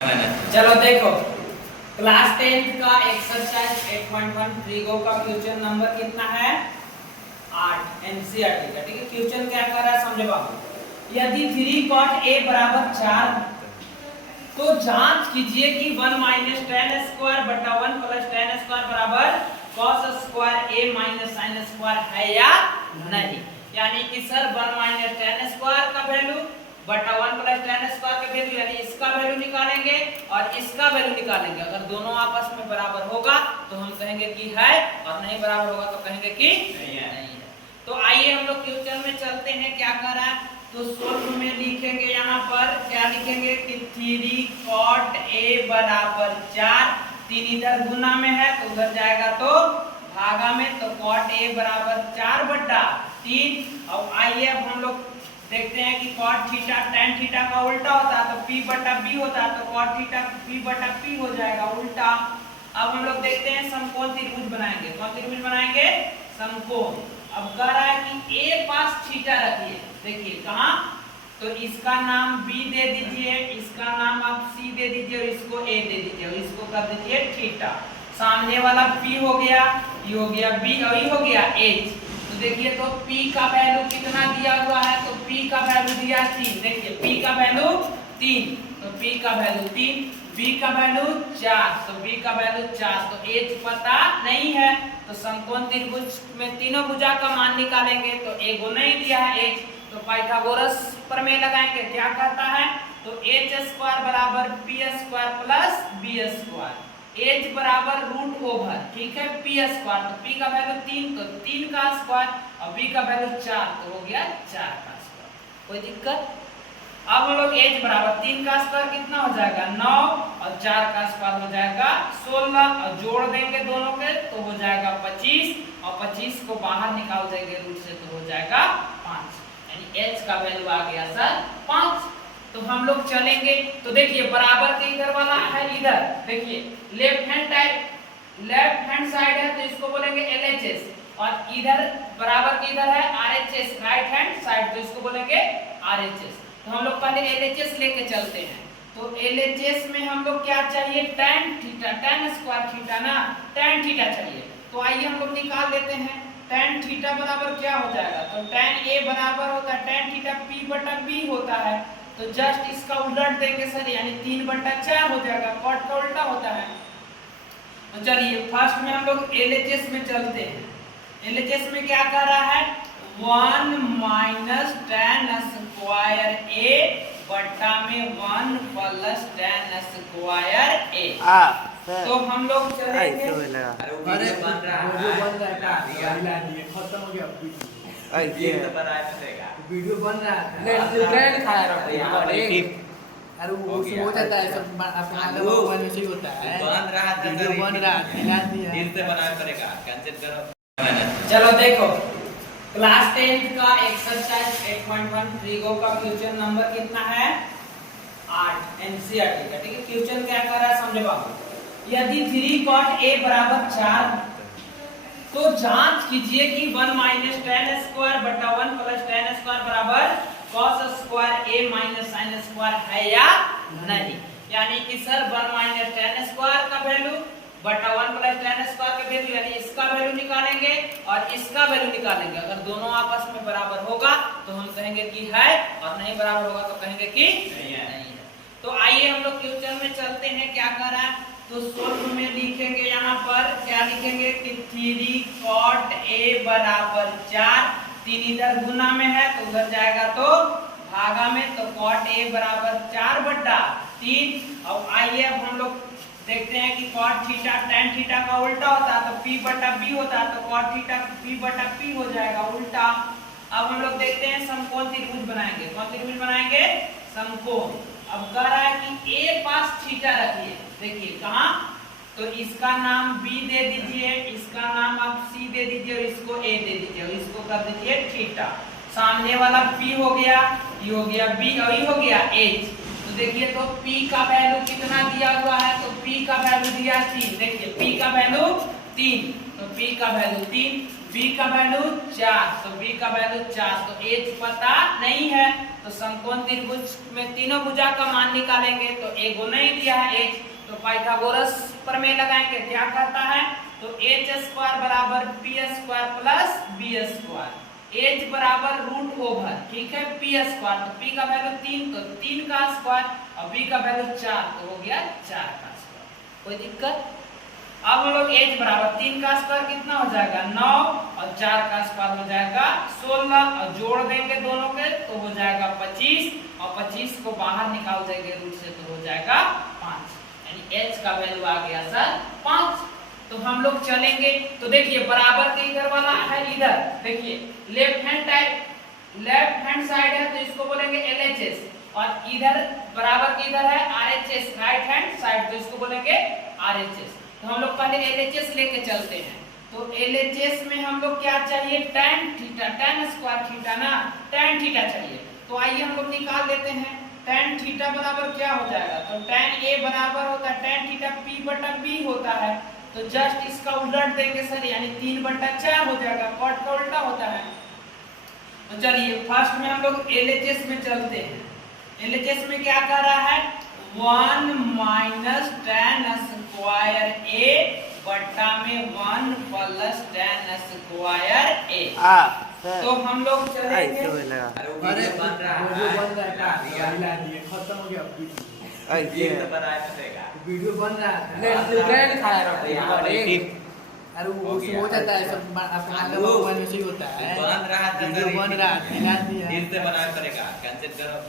चलो देखो क्लास 10 का एक्सरसाइज 8.1 फ्रीगो का क्वेश्चन नंबर कितना है 8 एनसीईआरटी का। ठीक है, क्वेश्चन क्या कर रहा है समझो बाबू। यदि 3 cot a बराबर 4 तो जांच कीजिए कि 1 माइनस tan स्क्वायर बटा 1 प्लस tan स्क्वायर बराबर cos square a minus sin square है या नहीं। यानी कि सर 1 माइनस tan स्क्वायर का वैल्यू बटा 1 प्लस tan स्क्वायर का वैल्यू यानी इसका वैल्यू निकालेंगे और इसका वैल्यू निकालेंगे। अगर दोनों आपस में बराबर होगा तो हम कहेंगे कि है और नहीं बराबर होगा तो कहेंगे कि नहीं है। तो आइए हम लोग क्वेश्चन में चलते हैं। क्या कर रहा है तो सोल्व में लिखेंगे, यहाँ पर क्या लिखेंगे कि 3 cot a बराबर 4, 3 इधर गुना में है तो उधर जाएगा तो भागा में, तो cot a बराबर 4 बटा 3। और आइए अब हम लोग देखते हैं कि cot थीटा tan थीटा का उल्टा होता है तो p बटा b होता है, तो cot थीटा p बटा p हो जाएगा उल्टा। अब हम लोग देखते हैं समकोण त्रिभुज बनाएंगे। कौन त्रिभुज बनाएंगे? समकोण। अब कह रहा है कि a पास थीटा रखिए। देखिए कहाँ, तो इसका नाम b दे दीजिए, इसका नाम आप c दे दीजिए और इसको a दे दीजिए और इसको कर दीजिए थीटा। सामने वाला p हो गया, ये हो गया b और ये हो गया h। तो देखिए तो p का वैल्यू कितना दिया हुआ है, तो p का वैल्यू दिया 3। देखिए p का वैल्यू 3, तो p का वैल्यू 3, b का वैल्यू 4, तो b का वैल्यू 4, तो h पता नहीं है। तो समकोण त्रिभुज में तीनों भुजा का मान निकालेंगे तो a गुना ही दिया है h, तो पाइथागोरस प्रमेय लगाएंगे। क्या कहता है तो h स्क्वायर बराबर p square plus b square, h बराबर रूट ओवर, ठीक है, p स्क्वायर, तो p का वैल्यू 3 तो 3 का स्क्वायर और b का वैल्यू 4 तो हो गया 4 का स्क्वायर। कोई दिक्कत? अब हम लोग h बराबर 3 का स्क्वायर कितना हो जाएगा 9 और 4 का स्क्वायर हो जाएगा 16 और जोड़ देंगे दोनों के तो हो जाएगा 25 और 25 को बाहर निकाल देंगे रूट से तो हो जाएगा 5, यानी h का वैल्यू आ गया सर 5। तो हम लोग चलेंगे तो देखिए बराबर के इधर वाला है इधर, देखिए लेफ्ट हैंड साइड है तो इसको बोलेंगे LHS और इधर बराबर के इधर है RHS राइट हैंड साइड, तो इसको बोलेंगे RHS। तो हम लोग पहले LHS लेके चलते हैं। तो LHS में हम लोग क्या चाहिए tan theta, tan square theta ना, tan थीटा चाहिए। तो आइए हम लोग निकाल लेते हैं। tan थीटा बराबर क्या हो जाएगा, तो tan a बराबर होता है tan थीटा p बटा b होता है, तो जस्ट इसका उलट देंगे सर, यानी 3 बटा 4 हो जाएगा, cot का उल्टा होता है। तो चलिए फर्स्ट में हम लोग LHS में चलते हैं। LHS में क्या कर रहा है 1 माइनस tan स्क्वायर a बटा में 1 प्लस tan स्क्वायर a। तो हम लोग चलेंगे, अरे बन रहा है खत्म हो गया वीडियो बन रहा था अरे वो हो जाता है सब अपना लोग वैसे ही होता है बन रहा था वीडियो बन रहा है हिला दिया दिल से बनाना पड़ेगा, कैंसिल करो। चलो देखो क्लास 10 का एक्सरसाइज 8.1 फ्रीगो का क्वेश्चन नंबर कितना है 8 एनसीईआरटी का। ठीक है, क्वेश्चन क्या कर रहा है समझो बाबू। यदि 3 cot a बराबर 4 तो जांच कीजिए कि 1 माइनस tan स्क्वायर बटा 1 प्लस tan स्क्वायर बराबर cos square a minus sin square है या नहीं। यानी कि सर 1 माइनस tan स्क्वायर का वैल्यू बटा 1 प्लस tan स्क्वायर का वैल्यू यानी इसका वैल्यू निकालेंगे और इसका वैल्यू निकालेंगे। अगर दोनों आपस में बराबर होगा तो हम कहेंगे कि है और नहीं बराबर होगा तो कहेंगे कि नहीं है। तो आइए हम लोग क्वेश्चन में चलते हैं। क्या कर रहा है तो सोल्व में लिखेंगे, यहाँ पर क्या लिखेंगे कि 3 cot a बराबर 4, 3 इधर गुना में है तो उधर जाएगा तो भागा में, तो cot a बराबर 4 बटा 3। और आइए अब हम लोग देखते हैं कि cot थीटा tan थीटा का उल्टा होता है तो p बटा b होता है, तो cot थीटा p बटा p हो जाएगा उल्टा। अब हम लोग देखते हैं समकोण त्रिभुज बनाएंगे। कौन त्रिभुज बनाएंगे? समकोण। अब कह रहा है कि a पास थीटा रखिए। देखिए कहाँ, तो इसका नाम b दे दीजिए, इसका नाम आप c दे दीजिए और इसको a दे दीजिए और इसको कर दीजिए थीटा। सामने वाला p हो गया, ये हो गया b और ये हो गया h। तो देखिए तो p का वैल्यू कितना दिया हुआ है, तो p का वैल्यू दिया 3। देखिए p का वैल्यू 3, तो p का वैल्यू 3, b का वैल्यू 4, तो b का वैल्यू 4, तो h पता नहीं है। तो समकोण त्रिभुज में तीनों भुजा का मान निकालेंगे। तो ए गुना ही दिया है एच, तो पाइथागोरस प्रमेय लगाएंगे। क्या कहता है? तो एच स्क्वायर बराबर P square plus B square, H बराबर रूट ओवर, ठीक है, पी स्क्वायर, तो पी का वैल्यू 3, तो 3 का स्क्वायर, और बी का वैल्यू 4, तो हो गया 4 का स्क्वायर। कोई दिक्कत? अब हम लोग एच बराबर 3 का स्क्वायर कितना हो जाएगा 9, और 4 का स्क्वायर हो जाएगा 16, और जोड़ देंगे दोनों के तो हो जाएगा 25, और 25 को बाहर निकाल देंगे रूट से तो हो जाएगा 5, यानी एच का वैल्यू आ गया सर 5। तो हम लोग चलेंगे, तो देखिए बराबर के इधर वाला है, इधर देखिए लेफ्ट हैंड साइड है तो इसको बोलेंगे LHS, और इधर बराबर के इधर है RHS राइट हैंड साइड, तो इसको बोलेंगे RHS। तो हम लोग पहले LHS लेके चलते हैं। तो LHS में हम लोग क्या चाहिए? tan theta, tan square theta ना, tan थीटा चाहिए। तो आइए हम लोग निकाल लेते हैं। tan थीटा बराबर क्या हो जाएगा? तो tan A बराबर होता है tan थीटा P बटा B होता है, तो जस्ट इसका उलट देंगे सर, यानी 3 बटा 4 हो जाएगा, कॉट का उल्टा होता है। तो चलिए फर्स्ट में हम लोग LHS में चलते हैं। LHS में क्या कर रहा है? 1 माइनस tan स्क्वायर A बटा में 1 प्लस tan स्क्वायर A। तो हम लोग चलेंगे, अरे वो अरे वीडियो बन रहा वीडियो है। बन रहा है, दिया। मिला दिए, खत्म हो गया वीडियो। ये तो बनाया पड़ेगा। वीडियो बन रहा था। ब्रांड खाया रखते हैं यहाँ पर बड़े। ठीक अरे वो हो गया। हो जाता है सब, अपना आलू। भगवान वैसे ही होता है। बन रहा था वीडियो सर, बन रहा है, मिला दिया। फिर से बनाया पड़ेगा, कैंसिल करो।